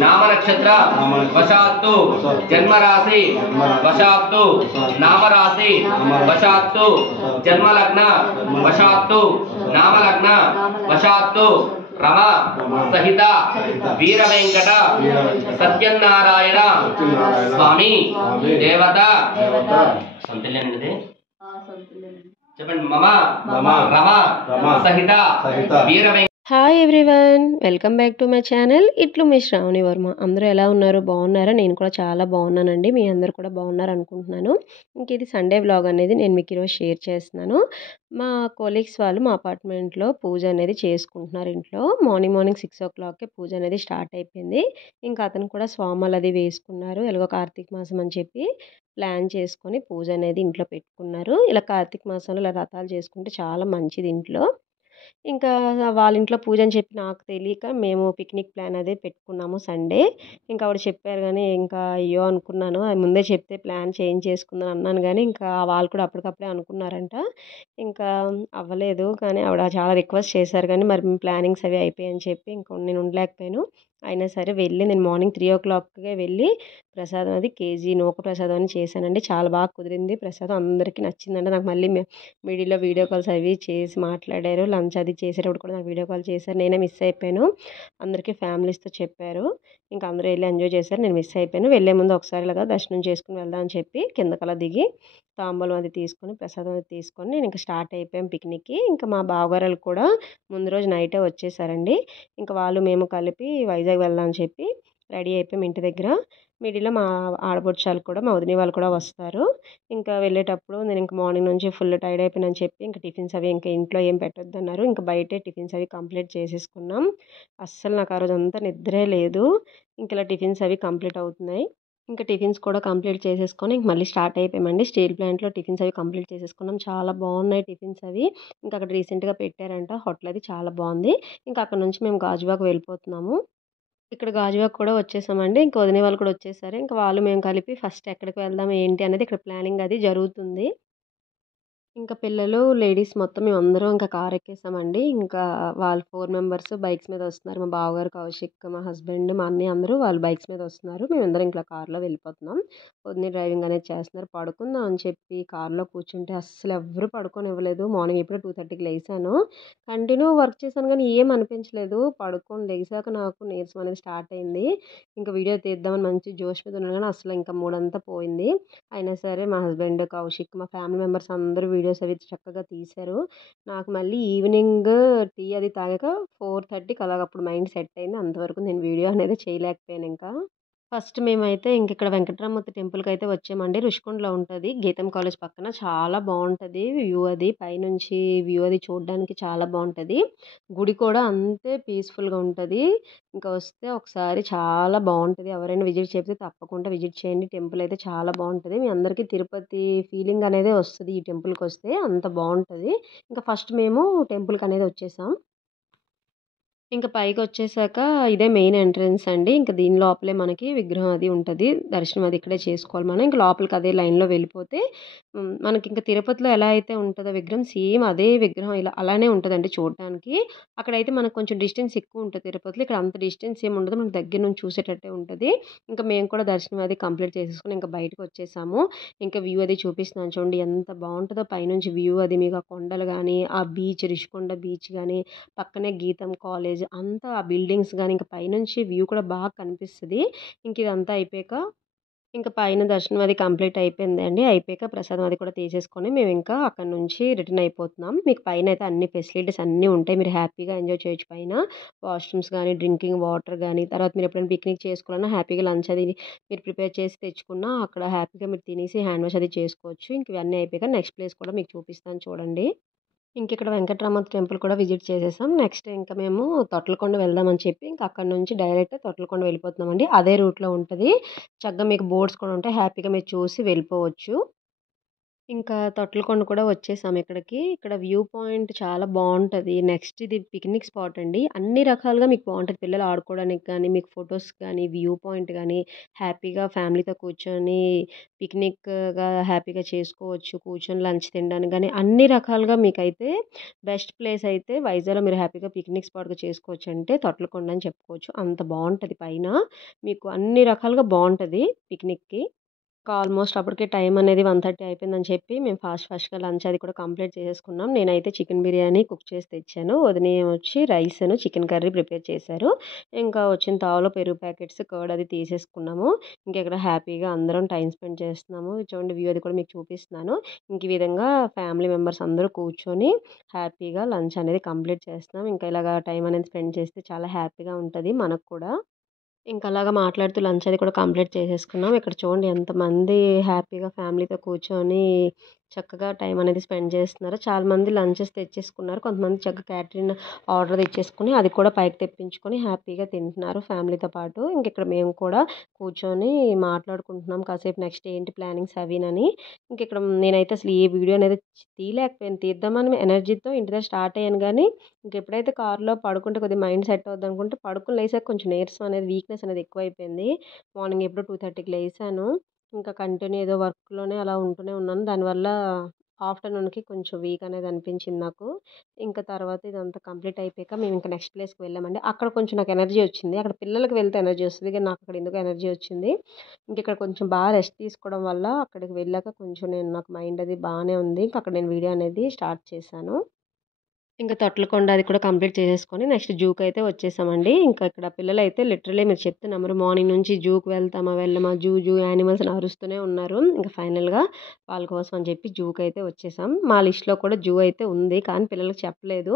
नाम नक्षत्र वशात्तु जन्म राशि वशात्तु नाम राशि वशात्तु जन्म लग्न वशात्तु नाम लग्न वशात्तु रमा सहित वीर वेंकट सत्यनारायण स्वामी देवता संतल्यनिधि చెప్పండి మమ రమ సహిత వీర hi everyone, welcome back to my channel. ఇట్లు మీ శ్రావణి వర్మ. అందరూ ఎలా ఉన్నారు? బాగున్నారా? నేను కూడా చాలా బాగున్నానండి. మీ అందరూ కూడా బాగున్నారు అనుకుంటున్నాను. ఇంక ఇది సండే వ్లాగ్ అనేది నేను మీకు ఈరోజు షేర్ చేస్తున్నాను. మా కొలీగ్స్ వాళ్ళు మా అపార్ట్మెంట్లో పూజ అనేది చేసుకుంటున్నారు. ఇంట్లో మార్నింగ్ 6 o'clockకే పూజ అనేది స్టార్ట్ అయిపోయింది. ఇంకా అతను కూడా స్వామాలు అది వేసుకున్నారు. ఎలాగో కార్తీక మాసం అని చెప్పి ప్లాన్ చేసుకొని పూజ అనేది ఇంట్లో పెట్టుకున్నారు. ఇలా కార్తీక మాసంలో ఇలా వ్రతాలు చేసుకుంటే చాలా మంచిది ఇంట్లో. ఇంకా వాళ్ళ ఇంట్లో పూజ అని చెప్పి నాకు తెలియక మేము పిక్నిక్ ప్లాన్ అదే పెట్టుకున్నాము సండే. ఇంకా ఆవిడ చెప్పారు కానీ ఇంకా అయ్యో అనుకున్నాను. అది ముందే చెప్తే ప్లాన్ చేంజ్ చేసుకుందాం అన్నాను కానీ ఇంకా వాళ్ళు కూడా అప్పటికప్పుడే అనుకున్నారంట. ఇంకా అవ్వలేదు. కానీ ఆవిడ చాలా రిక్వెస్ట్ చేశారు కానీ మరి ప్లానింగ్స్ అవి అయిపోయాయని చెప్పి ఇంకా నేను ఉండలేకపోయాను. అయినా సరే వెళ్ళి నేను మార్నింగ్ 3 o'clockకే వెళ్ళి ప్రసాదం అది కేజీ నూక ప్రసాదం అని చేశానండి. చాలా బాగా కుదిరింది ప్రసాదం. అందరికీ నచ్చిందండి. నాకు మళ్ళీ మిడిల్లో వీడియో కాల్స్ అవి చేసి మాట్లాడారు. లంచ్ అది చేసేటప్పుడు కూడా నాకు వీడియో కాల్ చేశారు. నేనే మిస్ అయిపోయాను. అందరికీ ఫ్యామిలీస్తో చెప్పారు. ఇంకా అందరూ వెళ్ళి ఎంజాయ్ చేశారు. నేను మిస్ అయిపోయాను. వెళ్ళే ముందు ఒకసారి ఇలాగా దర్శనం చేసుకుని వెళ్దాం అని చెప్పి కిందకలా దిగి తాంబూలం అది తీసుకొని ప్రసాదం అది తీసుకొని నేను ఇంకా స్టార్ట్ అయిపోయాం పిక్నిక్కి. ఇంకా మా బావగారులు కూడా ముందు రోజు నైటే వచ్చేసారండి. ఇంకా వాళ్ళు మేము కలిపి వైజాగ్ వెళ్దాం అని చెప్పి రెడీ అయిపోయాం ఇంటి దగ్గర. మిడిల్లో మా ఆడపడుచాలు కూడా మా వదిన వాళ్ళు కూడా వస్తారు. ఇంకా వెళ్ళేటప్పుడు నేను ఇంకా మార్నింగ్ నుంచి ఫుల్ టైర్డ్ అయిపోయానని చెప్పి ఇంకా టిఫిన్స్ అవి ఇంకా ఇంట్లో ఏం పెట్టొద్దన్నారు. ఇంకా బయటే టిఫిన్స్ అవి కంప్లీట్ చేసేసుకున్నాం. అస్సలు నాకు ఆ రోజు అంతా నిద్రే లేదు. ఇంక ఇలా టిఫిన్స్ అవి కంప్లీట్ అవుతున్నాయి. ఇంకా టిఫిన్స్ కూడా కంప్లీట్ చేసేసుకొని ఇంక మళ్ళీ స్టార్ట్ అయిపోయామండి. స్టీల్ ప్లాంట్లో టిఫిన్స్ అవి కంప్లీట్ చేసేసుకున్నాం. చాలా బాగున్నాయి టిఫిన్స్ అవి. ఇంకా అక్కడ రీసెంట్గా పెట్టారంట హోటల్, అది చాలా బాగుంది. ఇంకా అక్కడ నుంచి మేము గాజువాక వెళ్ళిపోతున్నాము. ఇక్కడ గాజువాక కూడా వచ్చేసామండి. ఇంకా వదిన వాళ్ళు కూడా వచ్చేసారు. ఇంకా వాళ్ళు మేము కలిపి ఫస్ట్ ఎక్కడికి వెళ్దాం ఏంటి అనేది ఇక్కడ ప్లానింగ్ అది జరుగుతుంది. ఇంకా పిల్లలు, లేడీస్ మొత్తం మేమందరం ఇంకా కార్ ఎక్కేసామండి. ఇంకా వాళ్ళు 4 మెంబర్స్ బైక్స్ మీద వస్తున్నారు. మా బావగారు కౌశిక్, మా హస్బెండ్, మా అన్నయ్య అందరూ వాళ్ళు బైక్స్ మీద వస్తున్నారు. మేమందరం ఇంకా కార్లో వెళ్ళిపోతున్నాం. వదిన డ్రైవింగ్ అనేది చేస్తున్నారు. పడుకుందాం అని చెప్పి కార్లో కూర్చుంటే అస్సలు ఎవ్వరు పడుకోనివ్వలేదు. మార్నింగ్ ఎప్పుడో 2:30కి లేసాను. కంటిన్యూ వర్క్ చేశాను కానీ ఏం అనిపించలేదు. పడుకొని లెగిసాక నాకు నీరసం అనేది స్టార్ట్ అయింది. ఇంకా వీడియో తీద్దామని మంచి జోష్ మీద ఉన్నాను కానీ అసలు ఇంకా మూడంతా పోయింది. అయినా సరే మా హస్బెండ్, కౌశిక్, మా ఫ్యామిలీ మెంబర్స్ అందరూ వీడియోస్ అవి చక్కగా తీశారు. నాకు మళ్ళీ ఈవినింగ్ టీ అది తాగాక 4:30కి అలాగ అప్పుడు మైండ్ సెట్ అయింది. అంతవరకు నేను వీడియో అనేది చేయలేకపోయాను ఇంకా. ఫస్ట్ మేమైతే ఇంక ఇక్కడ వెంకటరామూర్తి టెంపుల్‌కి అయితే వచ్చామండి. రుషికొండలో ఉంటది. గీతం కాలేజ్ పక్కన. చాలా బావుంటది వ్యూ అది. పైనుంచి వ్యూ అది చూడడానికి చాలా బావుంటది. గుడి కూడా అంతే పీస్‌ఫుల్‌గా ఉంటది. ఇంకా వస్తే ఒకసారి చాలా బావుంటది. ఎవరైనా విజిట్ చేస్తే తప్పకుండా విజిట్ చేయండి. టెంపుల్ అయితే చాలా బావుంటది. మీ అందరికీ తిరుపతి ఫీలింగ్ అనేదే వస్తది ఈ టెంపుల్‌కొస్తే. అంత బావుంటది. ఇంకా ఫస్ట్ మేము టెంపుల్‌కనేది వచ్చేసాం. ఇంక పైకొచ్చేసాక ఇదే మెయిన్ ఎంట్రన్స్ అండి. ఇంక దీని లోపలే మనకి విగ్రహం అది ఉంటది. దర్శనం అది ఇక్కడే చేసుకోవాలి మనం. ఇంక లోపలికి అదే లైన్‌లో వెళ్ళిపోతే మనకింక తిరుపతిలో ఎలా అయితే ఉంటదో విగ్రహం సేమ్ అదే విగ్రహం ఇలా అలానే ఉంటదండి చూడటానికి. అక్కడైతే మనకు కొంచెం డిస్టెన్స్ ఎక్కువ ఉంటది తిరుపతిలో. ఇక్కడ అంత డిస్టెన్స్ ఏమి ఉండదు. మనకు దగ్గర నుంచి చూసేటట్టే ఉంటది. ఇంక మేము కూడా దర్శనం అది కంప్లీట్ చేసేసుకొని ఇంక బయటకొచ్చేసాము. ఇంక వ్యూ అది చూపిస్తున్నాను చూడండి ఎంత బావుంటదో పైనుంచి వ్యూ అది మీకు ఆ కొండలు గాని, ఆ బీచ్ రిషికొండ బీచ్ గాని, పక్కనే గీతం కాలేజ్ అంతా ఆ బిల్డింగ్స్ గాని, ఇంక పైనుంచి వ్యూ కూడా బాగా కనిపిస్తది. ఇంక ఇదంతా అయిపోయాక ఇంక పైన దర్శనం అది కంప్లీట్ అయిపోయిందండి. అయిపోయాక ప్రసాదం అది కూడా తీసేసుకొని మేమింకా అక్కడి నుంచి రిటర్న్ అయిపోతున్నాం. మీకు పైనయితే అన్ని ఫెసిలిటీస్ అన్నీ ఉంటాయి. మీరు హ్యాపీగా ఎంజాయ్ చేయొచ్చు పైన. వాష్‌రూమ్స్ గానీ, డ్రింకింగ్ వాటర్ గానీ, తర్వాత మీరు ఎప్పుడైనా పిక్నిక్ చేసుకోవాలన్నా హ్యాపీగా లంచ్ అది మీరు ప్రిపేర్ చేసి తెచ్చుకున్నా అక్కడ హ్యాపీగా మీరు తినేసి హ్యాండ్ వాష్ అది చేసుకోవచ్చు. ఇంక ఇవన్నీ అయిపోయాక నెక్స్ట్ ప్లేస్ కూడా మీకు చూపిస్తాను చూడండి. ఇంకిక్కడ వెంకటరామూర్తి టెంపుల్ కూడా విజిట్ చేసేసాం. నెక్స్ట్ ఇంక మేము తొట్లకొండ వెళ్దామని చెప్పి ఇంక అక్కడి నుంచి డైరెక్ట్ తొట్లకొండ వెళ్ళిపోతున్నామండి. అదే రూట్‌లో ఉంటది. చక్కగా మీకు బోర్డ్స్ కూడా ఉంటాయి. హ్యాపీగా మీరు చూసి వెళ్ళిపోవచ్చు. ఇంకా తొట్లకొండ కూడా వచ్చేసాం ఇక్కడికి. ఇక్కడ వ్యూ పాయింట్ చాలా బావుంటది. నెక్స్ట్ ఇది పిక్నిక్ స్పాట్ అండి. అన్ని రకాలుగా మీకు బావుంటది. పిల్లలు ఆడుకోవడానికి గానీ, మీకు ఫోటోస్ గానీ, వ్యూ పాయింట్ గానీ, హ్యాపీగా ఫ్యామిలీతో కూర్చొని పిక్నిక్‌గా హ్యాపీగా చేసుకోవచ్చు. కూర్చొని లంచ్ తినడానికి గానీ, అన్ని రకాలుగా మీకైతే బెస్ట్ ప్లేస్ అయితే వైజాగ్‌లో మీరు హ్యాపీగా పిక్నిక్ స్పాట్‌గా చేసుకోవచ్చంటే తొట్లకొండ అని చెప్పుకోవచ్చు. అంత బావుంటది పైన. మీకు అన్ని రకాలుగా బావుంటది పిక్నిక్‌కి. ఆల్మోస్ట్ అప్పటికే టైం అనేది 1:30 అయిపోయిందని చెప్పి మేము ఫాస్ట్‌గా లంచ్ అది కూడా కంప్లీట్ చేసేసుకున్నాం. నేనైతే చికెన్ బిర్యానీ కుక్ చేసి తెచ్చాను. వదిన వచ్చి రైస్‌ను, చికెన్ కర్రీ ప్రిపేర్ చేశారు. ఇంకా వచ్చిన తావలో పెరుగు ప్యాకెట్స్, కర్డ్ అది తీసేసుకున్నాము. ఇంక ఇక్కడ హ్యాపీగా అందరం టైమ్ స్పెండ్ చేస్తున్నాము. చూడండి వ్యూ అది కూడా మీకు చూపిస్తున్నాను. ఇంక ఈ విధంగా ఫ్యామిలీ మెంబర్స్ అందరూ కూర్చొని హ్యాపీగా లంచ్ అనేది కంప్లీట్ చేస్తున్నాం. ఇంకా ఇలాగా టైం అనేది స్పెండ్ చేస్తే చాలా హ్యాపీగా ఉంటది మనకు కూడా. ఇంక అలాగా మాట్లాడుతూ లంచ్ అది కూడా కంప్లీట్ చేసేసుకున్నాం. ఇక్కడ చూడండి ఎంతమంది హ్యాపీగా ఫ్యామిలీతో కూర్చొని చక్కగా టైం అనేది స్పెండ్ చేస్తున్నారో. చాలామంది లంచెస్ తెచ్చేసుకున్నారు. కొంతమంది చక్కగా క్యాటరింగ్ ఆర్డర్ తెచ్చేసుకొని అది కూడా పైకి తెప్పించుకొని హ్యాపీగా తింటున్నారు ఫ్యామిలీతో పాటు. ఇంక ఇక్కడ మేము కూడా కూర్చొని మాట్లాడుకుంటున్నాం కాసేపు నెక్స్ట్ ఏంటి ప్లానింగ్స్ అవినని. ఇంక ఇక్కడ నేనైతే అసలు ఏ వీడియో అనేది తీయలేకపోయాను. తీద్దామని ఎనర్జీతో ఇంటి దగ్గర స్టార్ట్ అయ్యాను గానీ ఇంకెప్పుడైతే కార్‌లో పడుకుంటే కొద్దిగా మైండ్ సెట్ అవుద్దనుకుంటే పడుకొని లేసాక కొంచెం నీరసం అనేది వీక్‌నెస్ అనేది ఎక్కువైపోయింది. మార్నింగ్ ఎప్పుడో 2:30కి లేసాను. ఇంకా కంటిన్యూ ఏదో వర్క్‌లోనే అలా ఉంటూనే ఉన్నాను. దానివల్ల ఆఫ్టర్‌నూన్‌కి కొంచెం వీక్ అనేది అనిపించింది నాకు. ఇంకా తర్వాత ఇదంతా కంప్లీట్ అయిపోయాక మేము ఇంకా నెక్స్ట్ ప్లేస్‌కి వెళ్ళామండి. అక్కడ కొంచెం నాకు ఎనర్జీ వచ్చింది. అక్కడ పిల్లలకి వెళ్తే ఎనర్జీ వస్తది. కానీ నాకు అక్కడ ఎందుకో ఎనర్జీ వచ్చింది. ఇంకిక్కడ కొంచెం బాగా రెస్ట్ తీసుకోవడం వల్ల అక్కడికి వెళ్ళాక కొంచెం నాకు మైండ్ అది బానే ఉంది. ఇంక అక్కడ నేను వీడియో అనేది స్టార్ట్ చేశాను. ఇంక తొట్లకొండ అది కూడా కంప్లీట్ చేసేసుకొని నెక్స్ట్ జూకయితే వచ్చేసామండి. ఇంకా ఇక్కడ పిల్లలైతే లిటరల్లీ మీరు చెప్తే నమ్మరు. మార్నింగ్ నుంచి జూకి వెళ్తామా, వెళ్ళమా, జూ జూ యానిమల్స్ అని అరుస్తూనే ఉన్నారు. ఇంక ఫైనల్‌గా వాళ్ళ కోసం అని చెప్పి జూకయితే వచ్చేసాం. మా లిస్ట్‌లో కూడా జూ అయితే ఉంది. కానీ పిల్లలకి చెప్పలేదు.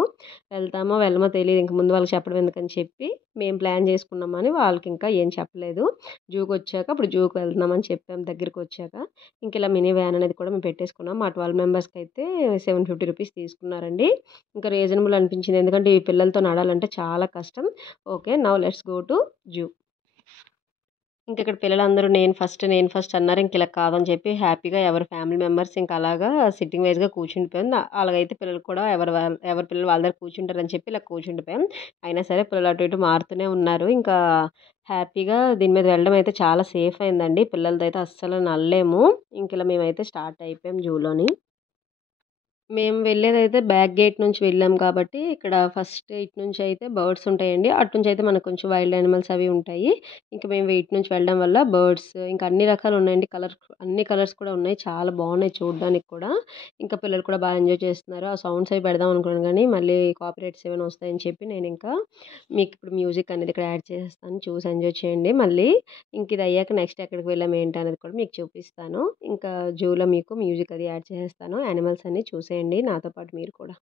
వెళ్తామో, వెళ్ళమో తెలీదు. ఇంక ముందు వాళ్ళకి చెప్పడం ఎందుకని చెప్పి మేము ప్లాన్ చేసుకున్నామని వాళ్ళకింకా ఏం చెప్పలేదు. జూకొచ్చాక అప్పుడు జూకి వెళ్తున్నామని చెప్పాం దగ్గరికొచ్చాక. ఇంక ఇలా మినీ వ్యాన్ అనేది కూడా మేము పెట్టేసుకున్నాం. మా 12 మెంబర్స్‌కైతే రూ. 750 తీసుకున్నారండి. ఇంకా రీజనబుల్ అనిపించింది. ఎందుకంటే ఈ పిల్లలతో నడాలంటే చాలా కష్టం. Okay. Now let's go to zoo. ఇంక ఇక్కడ పిల్లలందరూ నేను ఫస్ట్ అన్నారు. ఇంక ఇలా కాదని చెప్పి హ్యాపీగా ఎవరి ఫ్యామిలీ మెంబర్స్ ఇంక అలాగా సిట్టింగ్ వైస్‌గా కూర్చుండిపోయాం. అలాగైతే పిల్లలు కూడా ఎవరి పిల్లలు వాళ్ళ దగ్గర కూర్చుంటారని చెప్పి ఇలా కూర్చుండిపోయాం. అయినా సరే పిల్లలు అటు ఇటు మారుతూనే ఉన్నారు. ఇంకా హ్యాపీగా దీని మీద వెళ్ళడం అయితే చాలా సేఫ్ అయిందండి. పిల్లలతో అయితే అస్సలు నడలేము. ఇంక ఇలా మేమైతే స్టార్ట్ అయిపోయాం జూలోని. మేము వెళ్ళేదైతే బ్యాక్ గేట్ నుంచి వెళ్ళాం కాబట్టి, ఇక్కడ ఫస్ట్ ఇటు నుంచయితే బర్డ్స్ ఉంటాయండి. అటు నుంచయితే మనకు కొంచెం వైల్డ్ యానిమల్స్ అవి ఉంటాయి. ఇంక మేము ఇటు నుంచి వెళ్ళడం వల్ల బర్డ్స్ ఇంకా అన్ని రకాలు ఉన్నాయండి. అన్ని కలర్స్ కూడా ఉన్నాయి. చాలా బాగున్నాయి చూడడానికి కూడా. ఇంకా పిల్లలు కూడా బాగా ఎంజాయ్ చేస్తున్నారు. ఆ సౌండ్స్ అవి పెడదాం అనుకున్నాను గానీ, మళ్ళీ కాపీరైట్స్ ఏమైనా వస్తాయని చెప్పి నేనింకా మీకిప్పుడు మ్యూజిక్ అనేది ఇక్కడ యాడ్ చేసేస్తాను. చూసి ఎంజాయ్ చేయండి. మళ్ళీ ఇంక ఇది అయ్యాక నెక్స్ట్ ఎక్కడికి వెళ్ళాం ఏంటి అనేది కూడా మీకు చూపిస్తాను. ఇంకా జూలో మీకు మ్యూజిక్ అది యాడ్ చేసేస్తాను. యానిమల్స్ అన్నీ చూసేయండి నాతో పాటు మీరు కూడా.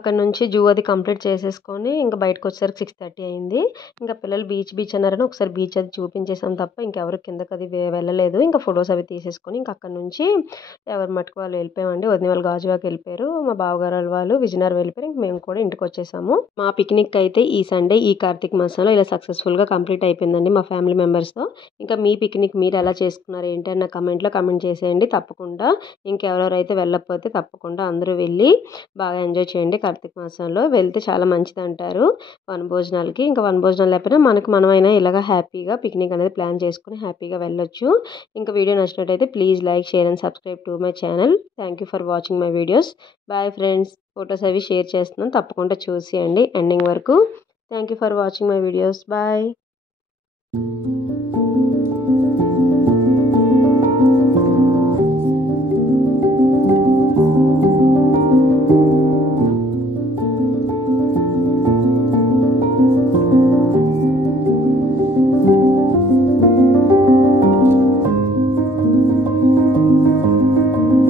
అక్కడ నుంచి జూ అది కంప్లీట్ చేసేసుకొని ఇంకా బయటకు వచ్చేసరికి 6:30 అయింది. ఇంకా పిల్లలు బీచ్ అన్నారని ఒకసారి బీచ్ అది చూపించేసాం తప్ప ఇంకెవరు కిందకి అది వెళ్ళలేదు. ఇంకా ఫొటోస్ అవి తీసేసుకొని ఇంకా అక్కడ నుంచి ఎవరి మటుకు వాళ్ళు వెళ్ళిపోయామండి. వదిన వాళ్ళు గాజువాక వెళ్ళిపోయారు, మా బావగారు వాళ్ళు విజయనగరం వెళ్ళిపోయారు. ఇంక మేము కూడా ఇంటికి వచ్చేసాము. మా పిక్నిక్ అయితే ఈ సండే ఈ కార్తీక మాసంలో ఇలా సక్సెస్ఫుల్గా కంప్లీట్ అయిపోయిందండి మా ఫ్యామిలీ మెంబర్స్తో. ఇంకా మీ పిక్నిక్ మీరు ఎలా చేసుకున్నారు ఏంటి అని నా కమెంట్లో కమెంట్ చేసేయండి తప్పకుండా. ఇంకెవరెవరైతే వెళ్ళకపోతే తప్పకుండా అందరూ వెళ్ళి బాగా ఎంజాయ్ చేయండి. కార్తీక మాసంలో వెళ్తే చాలా మంచిది అంటారు వనభోజనాలకి. ఇంకా వనభోజనాలు లేకపోయినా మనమైనా ఇలాగ హ్యాపీగా పిక్నిక్ అనేది ప్లాన్ చేసుకుని హ్యాపీగా వెళ్ళొచ్చు. ఇంకా వీడియో నచ్చినట్టయితే please like, share and subscribe to my channel. Thank you for watching my videos. Bye friends. Photos అవి షేర్ చేస్తున్నాను తప్పకుండా చూసేయండి ఎండింగ్ వరకు. Thank you for watching my videos. Bye.